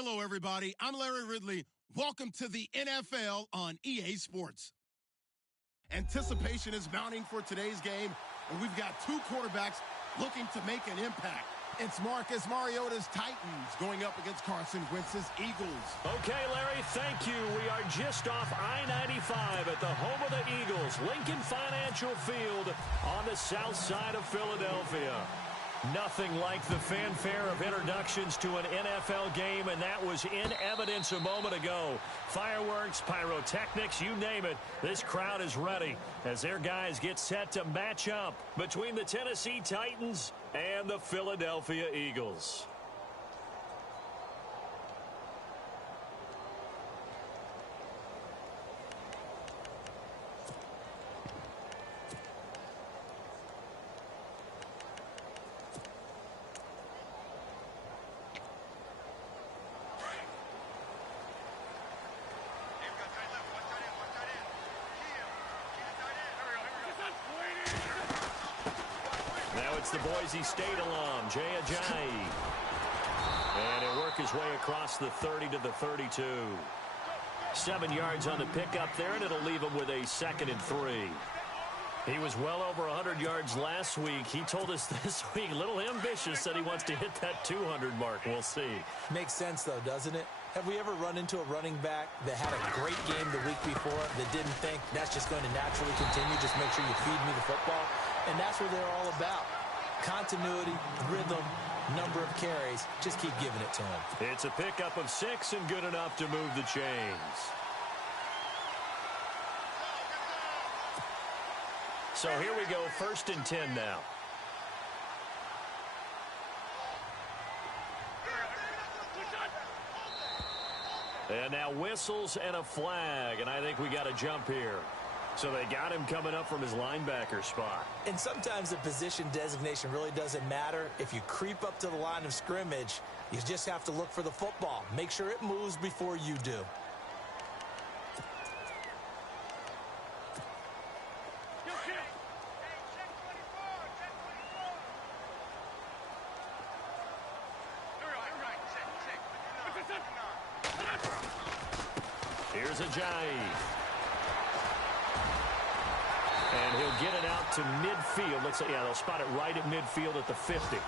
Hello, everybody. I'm Larry Ridley. Welcome to the NFL on EA Sports. Anticipation is mounting for today's game, and we've got two quarterbacks looking to make an impact. It's Marcus Mariota's Titans going up against Carson Wentz's Eagles. Okay, Larry, thank you. We are just off I-95 at the home of the Eagles, Lincoln Financial Field on the south side of Philadelphia. Nothing like the fanfare of introductions to an NFL game, and that was in evidence a moment ago. Fireworks, pyrotechnics, you name it. This crowd is ready as their guys get set to match up between the Tennessee Titans and the Philadelphia Eagles. It's the Boise State alum, Jay Ajayi. And he'll work his way across the 30 to the 32. 7 yards on the pickup there, and it'll leave him with a 2nd and 3. He was well over 100 yards last week. He told us this week, a little ambitious, said he wants to hit that 200 mark. We'll see. Makes sense, though, doesn't it? Have we ever run into a running back that had a great game the week before that didn't think that's just going to naturally continue, just make sure you feed me the football? And that's what they're all about. Continuity, rhythm, number of carries. Just keep giving it to him. It's a pickup of 6 and good enough to move the chains. So here we go, 1st and 10 now. And now whistles and a flag, and I think we got a jump here. So they got him coming up from his linebacker spot. And sometimes the position designation really doesn't matter. If you creep up to the line of scrimmage, you just have to look for the football. Make sure it moves before you do. Here's Ajayi. And he'll get it out to midfield. Let's say, yeah, they'll spot it right at midfield at the 50.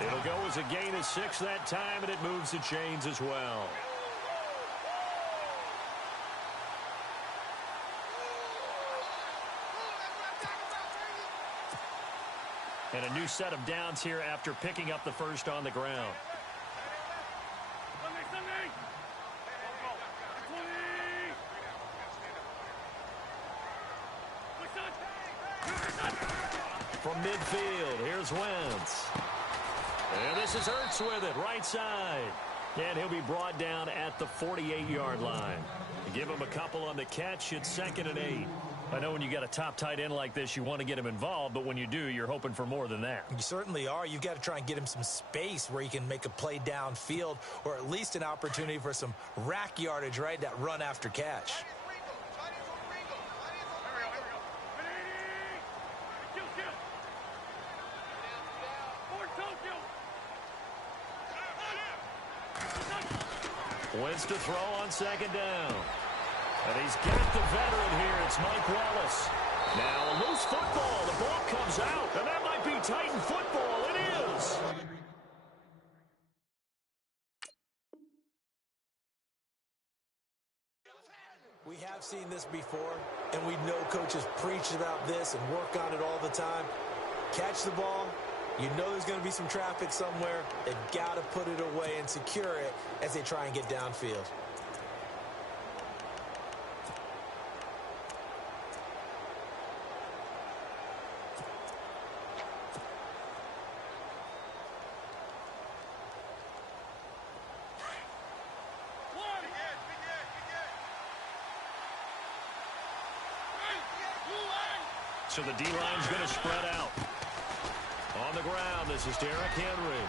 It'll go as a gain of 6 that time, and it moves the chains as well. And a new set of downs here after picking up the first on the ground. From midfield, here's Wentz. And this is Ertz with it, right side. And he'll be brought down at the 48-yard line. Give him a couple on the catch. It's 2nd and 8. I know when you got a top tight end like this, you want to get him involved, but when you do, you're hoping for more than that. You certainly are. You've got to try and get him some space where he can make a play downfield, or at least an opportunity for some rack yardage, right? That run after catch. Wentz to throw on 2nd down. And he's got the veteran here. It's Mike Wallace. Now a loose football. The ball comes out. And that might be Titan football. It is. We have seen this before, and we know coaches preach about this and work on it all the time. Catch the ball. You know there's going to be some traffic somewhere. They've got to put it away and secure it as they try and get downfield. So the D-line's going to spread out. On the ground, this is Derrick Henry.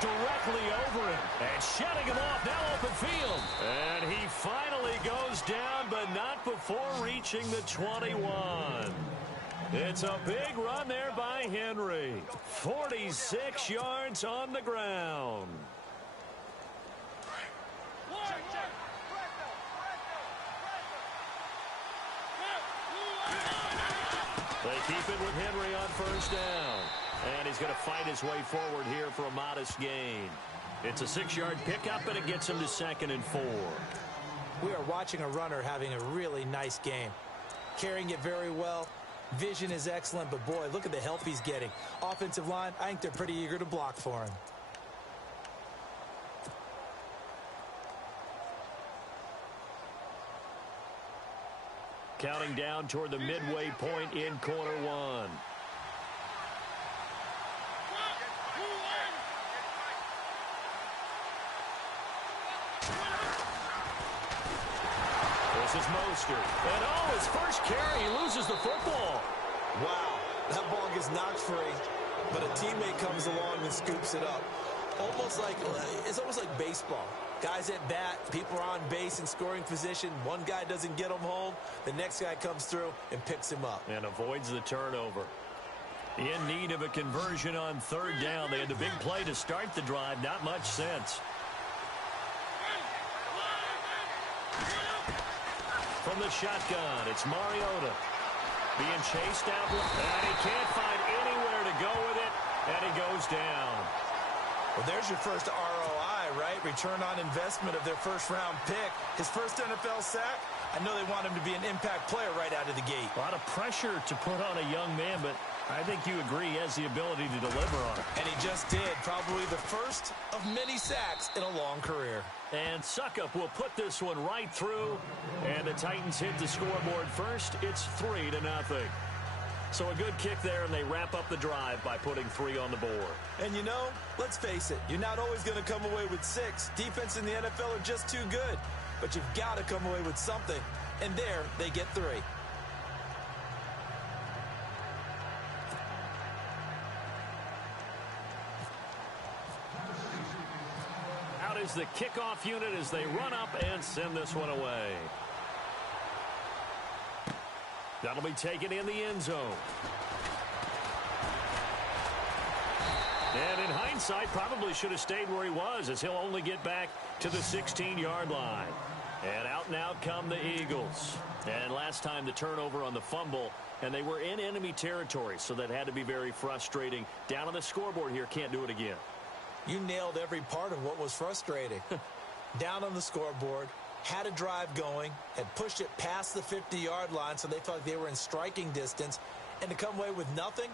Directly over him. And shutting him off, now open field. And he finally goes down, but not before reaching the 21. It's a big run there by Henry. 46 yards on the ground. They keep it with Henry on first down. And he's going to fight his way forward here for a modest gain. It's a 6-yard pickup, and it gets him to 2nd and 4. We are watching a runner having a really nice game. Carrying it very well. Vision is excellent, but boy, look at the help he's getting. Offensive line, I think they're pretty eager to block for him. Counting down toward the midway point in quarter one. This is Mostert. And his first carry, he loses the football. Wow, that ball gets knocked free, but a teammate comes along and scoops it up. It's almost like baseball. Guys at bat, people are on base in scoring position. One guy doesn't get him home. The next guy comes through and picks him up. And avoids the turnover. In need of a conversion on 3rd down. They had the big play to start the drive. Not much sense. From the shotgun, it's Mariota. Being chased out. And he can't find anywhere to go with it. And he goes down. Well, there's your first ROI, right? Return on investment of their first-round pick. His first NFL sack, I know they want him to be an impact player right out of the gate. A lot of pressure to put on a young man, but I think you agree he has the ability to deliver on it. And he just did. Probably the first of many sacks in a long career. And Suckup will put this one right through. And the Titans hit the scoreboard first. It's 3-0. So a good kick there, and they wrap up the drive by putting 3 on the board. And you know, let's face it, you're not always going to come away with 6. Defense in the NFL are just too good. But you've got to come away with something. And there, they get 3. Out is the kickoff unit as they run up and send this one away. That'll be taken in the end zone. And in hindsight, probably should have stayed where he was, as he'll only get back to the 16-yard line. And out and out come the Eagles. And last time the turnover on the fumble, and they were in enemy territory, so that had to be very frustrating. Down on the scoreboard here, can't do it again. You nailed every part of what was frustrating. Down on the scoreboard, had a drive going, had pushed it past the 50-yard line, so they felt like they were in striking distance, and to come away with nothing,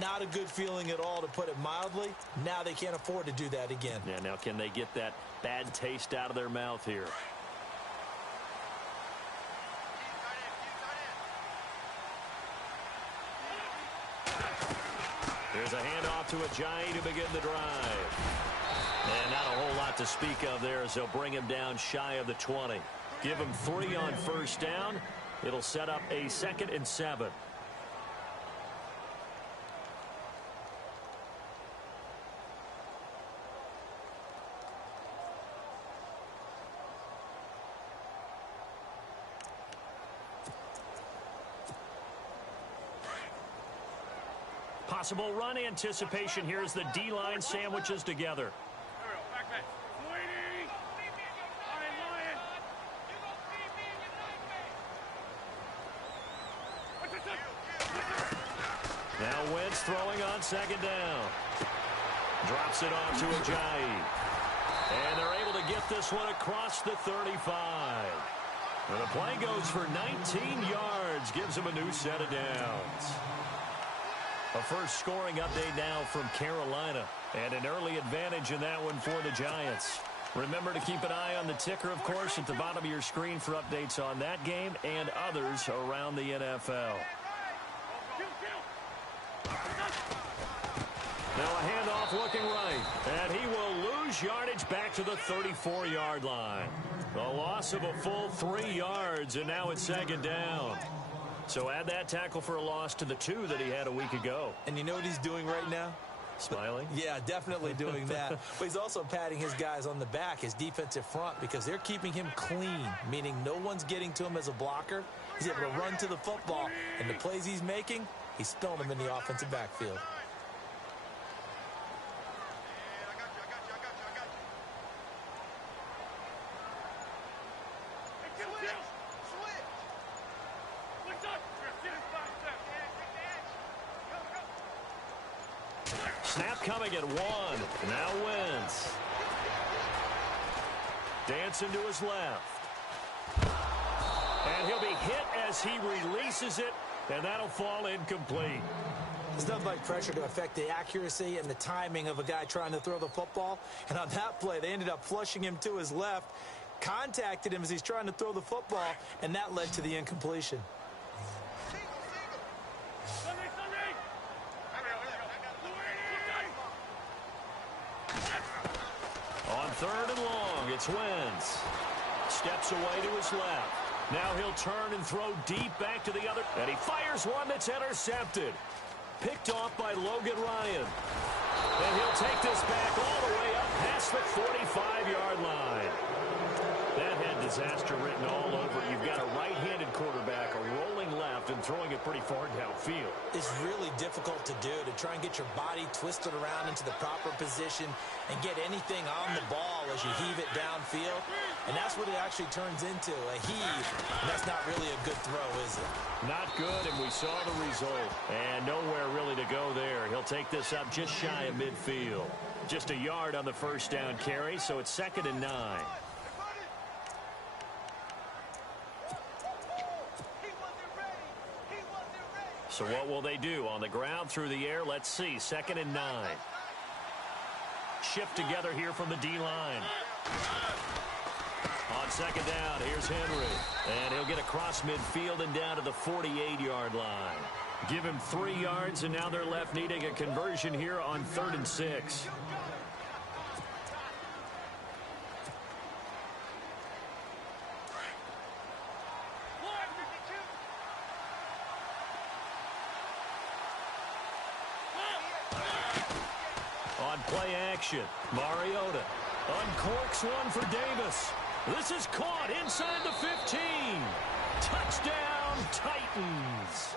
not a good feeling at all, to put it mildly. Now they can't afford to do that again. Yeah, now can they get that bad taste out of their mouth here? There's a handoff to Ajayi to begin the drive. And not a whole lot to speak of there as they'll bring him down shy of the 20. Give him 3 on first down. It'll set up a 2nd and 7. Possible run anticipation here as the D-line sandwiches together. Now Wentz throwing on 2nd down. Drops it off to Ajayi. And they're able to get this one across the 35. And the play goes for 19 yards. Gives them a new set of downs. A first scoring update now from Carolina. And an early advantage in that one for the Giants. Remember to keep an eye on the ticker, of course, at the bottom of your screen for updates on that game and others around the NFL. Now a handoff looking right. And he will lose yardage back to the 34-yard line. A loss of a full 3 yards, and now it's 2nd down. So add that tackle for a loss to the 2 that he had a week ago. And you know what he's doing right now? Smiling? Yeah, definitely doing that. But he's also patting his guys on the back, his defensive front, because they're keeping him clean, meaning no one's getting to him as a blocker. He's able to run to the football, and the plays he's making, he's spilling them in the offensive backfield. Snap coming at 1. Now Wentz. Dancing to his left. And he'll be hit as he releases it, and that'll fall incomplete. There's nothing like pressure to affect the accuracy and the timing of a guy trying to throw the football. And on that play, they ended up flushing him to his left, contacted him as he's trying to throw the football, and that led to the incompletion. On 3rd and long, it's Wentz. Steps away to his left. Now he'll turn and throw deep back to the other. And he fires one that's intercepted. Picked off by Logan Ryan. And he'll take this back all the way up past the 45-yard line. That had disaster written all over it. You've got a right-handed quarterback, a rolling left, and throwing it pretty far downfield. It's really difficult to do, to try and get your body twisted around into the proper position and get anything on the ball as you heave it downfield. And that's what it actually turns into, a heave. And that's not really a good throw, is it? Not good, and we saw the result. And nowhere really to go there. He'll take this up just shy of midfield. Just a yard on the first down carry, so it's 2nd and 9. So what will they do? On the ground, through the air, let's see. 2nd and 9. Shift together here from the D-line. On 2nd down, here's Henry. And he'll get across midfield and down to the 48-yard line. Give him 3 yards, and now they're left needing a conversion here on 3rd and 6. On play action, Mariota uncorks one for Davis. This is caught inside the 15. Touchdown, Titans.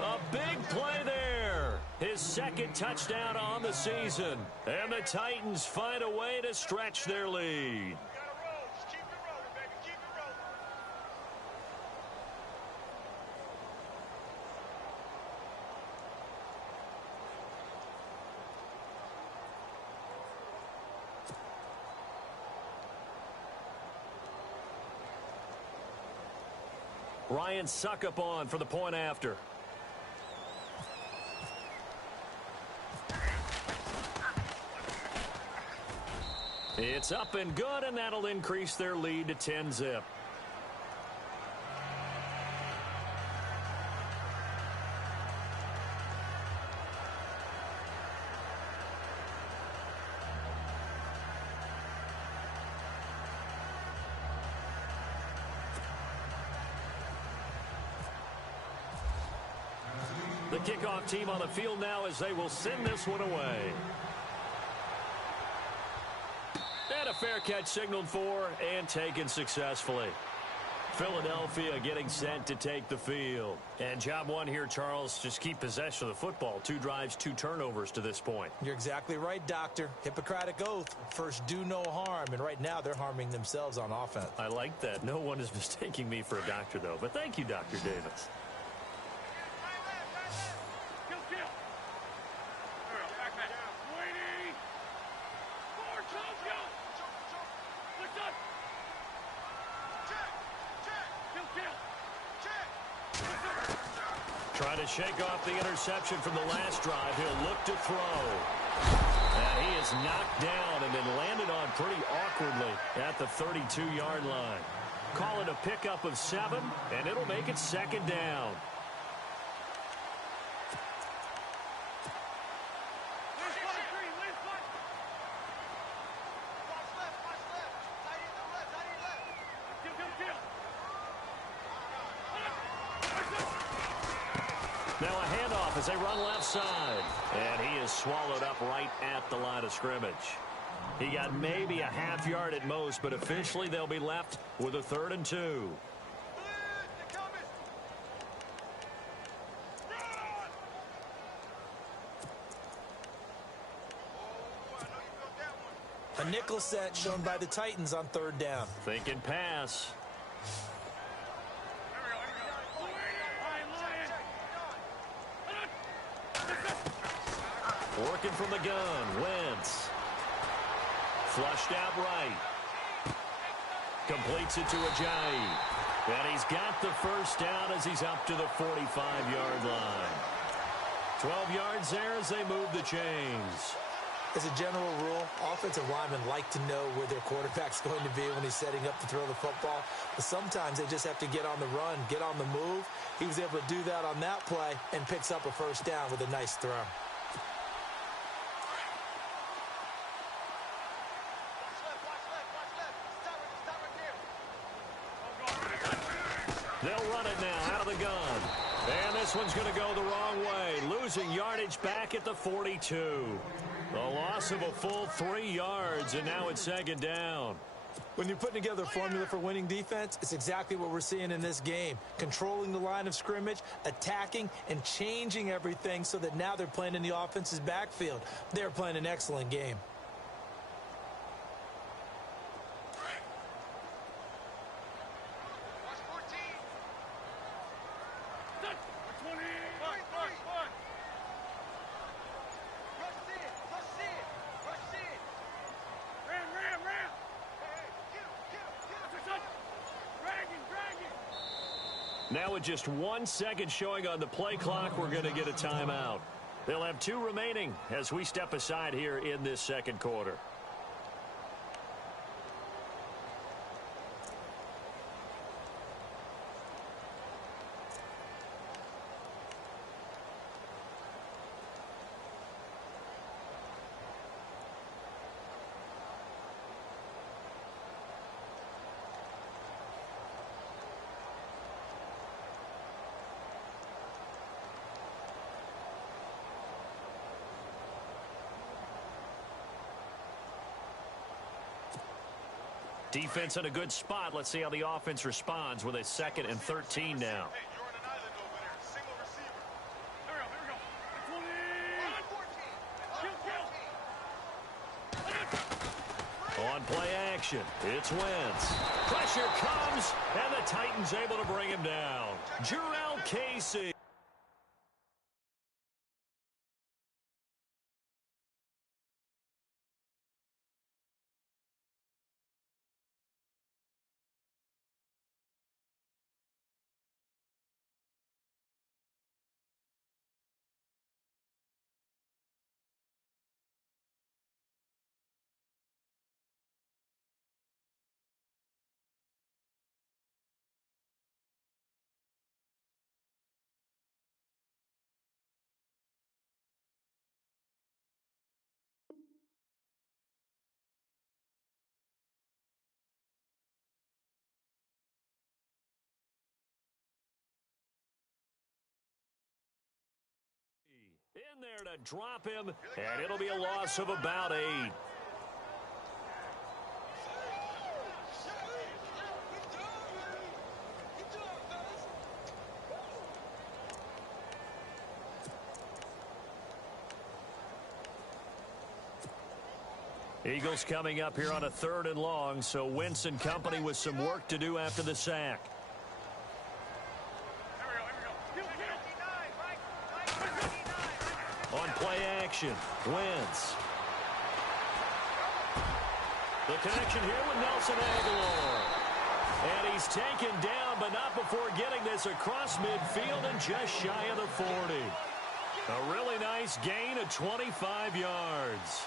A big play there. His 2nd touchdown on the season. And the Titans find a way to stretch their lead. Ryan Suckup on for the point after. It's up and good, and that'll increase their lead to 10-zip. The kickoff team on the field now as they will send this one away. And a fair catch signaled for and taken successfully. Philadelphia getting set to take the field. And job one here, Charles, just keep possession of the football. 2 drives, 2 turnovers to this point. You're exactly right, Doctor. Hippocratic oath. First, do no harm. And right now, they're harming themselves on offense. I like that. No one is mistaking me for a doctor, though. But thank you, Dr. Davis. Trying to shake off the interception from the last drive. He'll look to throw. And he is knocked down and then landed on pretty awkwardly at the 32-yard line. Call it a pickup of 7, and it'll make it 2nd down. Now a handoff as they run left side. And he is swallowed up right at the line of scrimmage. He got maybe a half yard at most, but officially they'll be left with a 3rd and 2. A nickel set shown by the Titans on 3rd down. Thinking pass. Working from the gun. Wentz. Flushed out right. Completes it to Ajayi. And he's got the first down as he's up to the 45-yard line. 12 yards there as they move the chains. As a general rule, offensive linemen like to know where their quarterback's going to be when he's setting up to throw the football. But sometimes they just have to get on the run, get on the move. He was able to do that on that play and picks up a first down with a nice throw. They'll run it now out of the gun. And this one's going to go the wrong way. Losing yardage back at the 42. The loss of a full 3 yards, and now it's second down. When you're putting together a formula for winning defense, it's exactly what we're seeing in this game. Controlling the line of scrimmage, attacking, and changing everything so that now they're playing in the offense's backfield. They're playing an excellent game. Now with just 1 second showing on the play clock, we're going to get a timeout. They'll have 2 remaining as we step aside here in this second quarter. Defense in a good spot. Let's see how the offense responds with a 2nd and 13 now. On play action, it's Wentz. Pressure comes, and the Titans able to bring him down. Jurrell Casey. In there to drop him, and it'll be a loss of about 8. Eagles coming up here on a 3rd and long, so Wentz and company with some work to do after the sack. On play action, Wentz. The connection here with Nelson Aguilar. And he's taken down, but not before getting this across midfield and just shy of the 40. A really nice gain of 25 yards.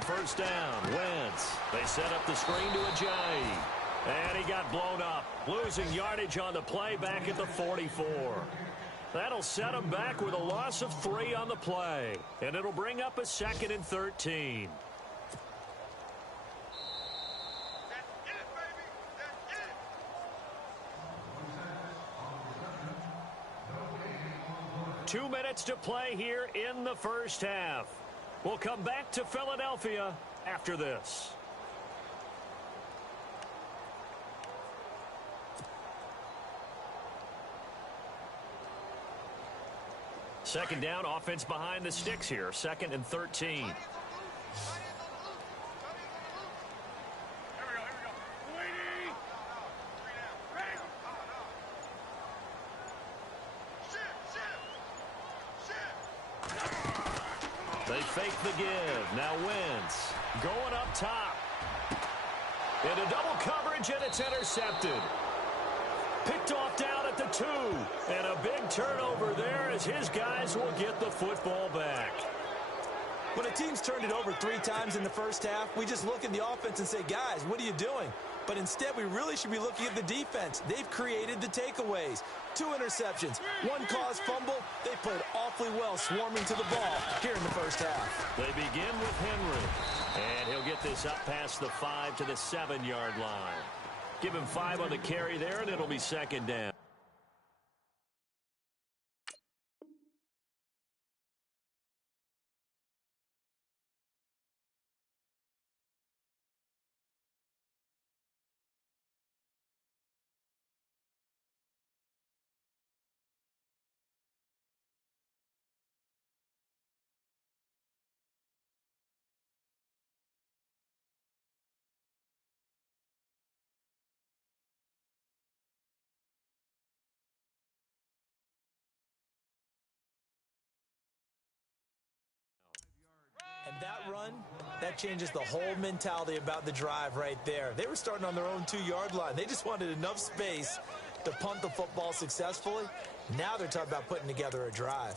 on first down. Wentz. They set up the screen to Ajayi. And he got blown up. Losing yardage on the play back at the 44. That'll set him back with a loss of 3 on the play. And it'll bring up a 2nd and 13. Two minutes to play here in the first half. We'll come back to Philadelphia after this. Second down, offense behind the sticks here. 2nd and 13. They fake the give. Now Wentz going up top. Into double coverage, and it's intercepted. Picked off down at the 2. And a big turnover there as his guys will get the football back. When a team's turned it over 3 times in the first half, we just look at the offense and say, guys, what are you doing? But instead, we really should be looking at the defense. They've created the takeaways. 2 interceptions, 1 caused fumble. They played awfully well swarming to the ball here in the first half. They begin with Henry. And he'll get this up past the 5 to the 7-yard line. Give him 5 on the carry there, and it'll be 2nd down. And that run, that changes the whole mentality about the drive right there. They were starting on their own 2-yard line. They just wanted enough space to punt the football successfully. Now they're talking about putting together a drive.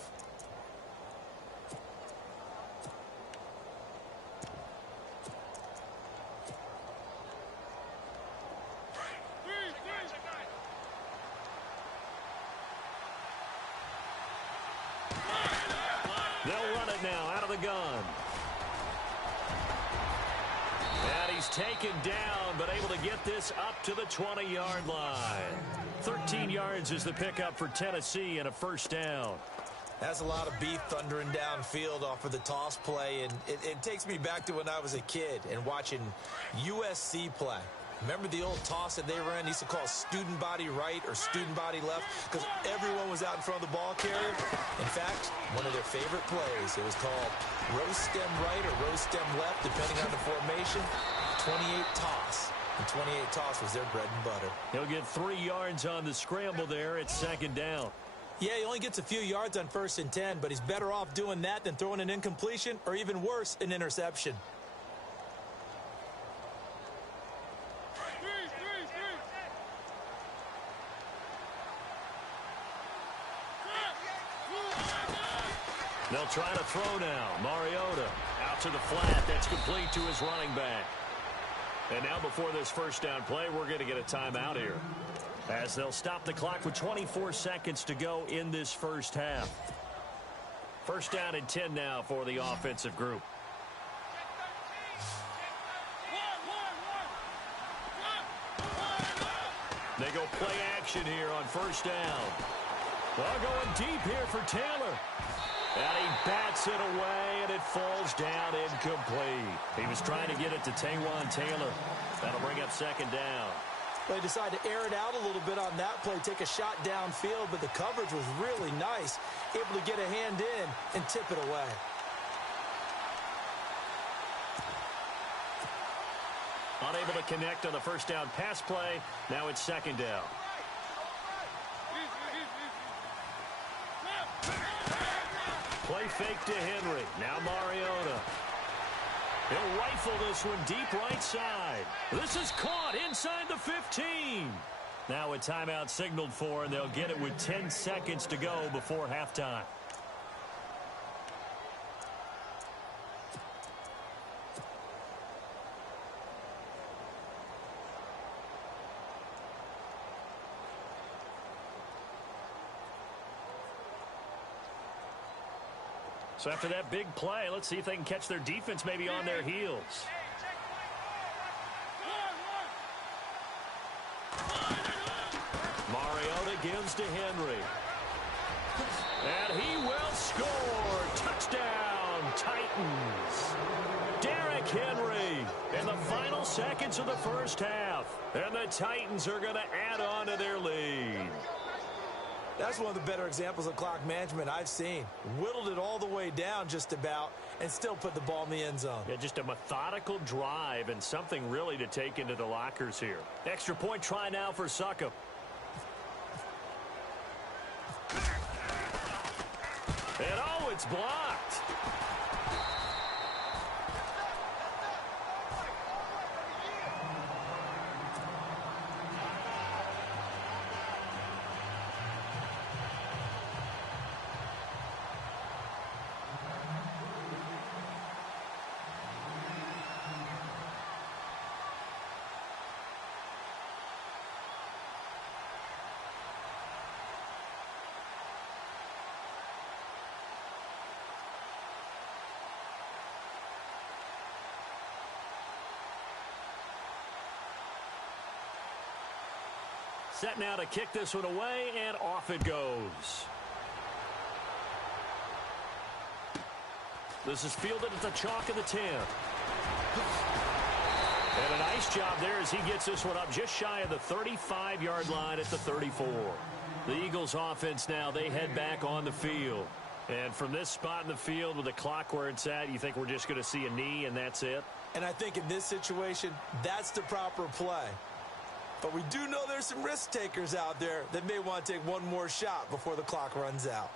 They'll run it now out of the gun. And he's taken down, but able to get this up to the 20-yard line. 13 yards is the pickup for Tennessee and a first down. That's a lot of beef thundering downfield off of the toss play, and it takes me back to when I was a kid and watching USC play. Remember the old toss that they ran? They used to call student body right or student body left because everyone was out in front of the ball carrier. In fact, one of their favorite plays, it was called roast stem right or roast stem left, depending on the formation. 28 toss. And 28 toss was their bread and butter. He'll get 3 yards on the scramble there. It's 2nd down. Yeah, he only gets a few yards on 1st and 10, but he's better off doing that than throwing an incompletion or even worse, an interception. They'll try to throw now. Mariota out to the flat. That's complete to his running back. And now before this first down play, we're going to get a timeout here, as they'll stop the clock with 24 seconds to go in this first half. First down and 10 now for the offensive group. They go play action here on first down. Well, going deep here for Taylor. And he bats it away, and it falls down incomplete. He was trying to get it to Taywan Taylor. That'll bring up 2nd down. They decided to air it out a little bit on that play, take a shot downfield, but the coverage was really nice. Able to get a hand in and tip it away. Unable to connect on the first down pass play. Now it's 2nd down. Play fake to Henry. Now Mariota. He'll rifle this one deep right side. This is caught inside the 15. Now a timeout signaled for, and they'll get it with 10 seconds to go before halftime. So after that big play, let's see if they can catch their defense maybe on their heels. Mariota gives to Henry. And he will score. Touchdown, Titans. Derrick Henry in the final seconds of the first half. And the Titans are going to add on to their lead. That's one of the better examples of clock management I've seen. Whittled it all the way down just about and still put the ball in the end zone. Yeah, just a methodical drive and something really to take into the lockers here. Extra point try now for Succop. And oh, it's blocked. Set now to kick this one away, and off it goes. This is fielded at the chalk of the 10. And a nice job there as he gets this one up just shy of the 35-yard line at the 34. The Eagles offense now, they head back on the field. And from this spot in the field with the clock where it's at, you think we're just going to see a knee and that's it? And I think in this situation, that's the proper play. But we do know there's some risk takers out there that may want to take one more shot before the clock runs out.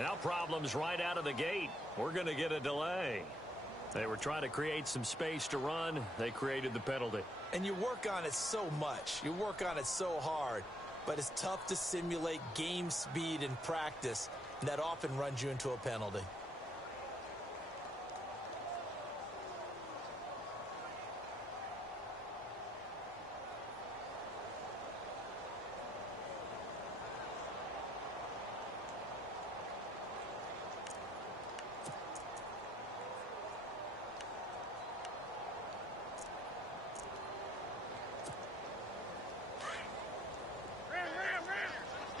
Now problems right out of the gate. We're going to get a delay. They were trying to create some space to run. They created the penalty. And you work on it so much. You work on it so hard. But it's tough to simulate game speed in practice. And that often runs you into a penalty.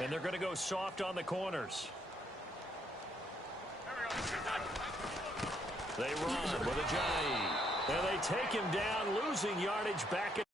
And they're going to go soft on the corners. They run with Ajayi. And they take him down, losing yardage back at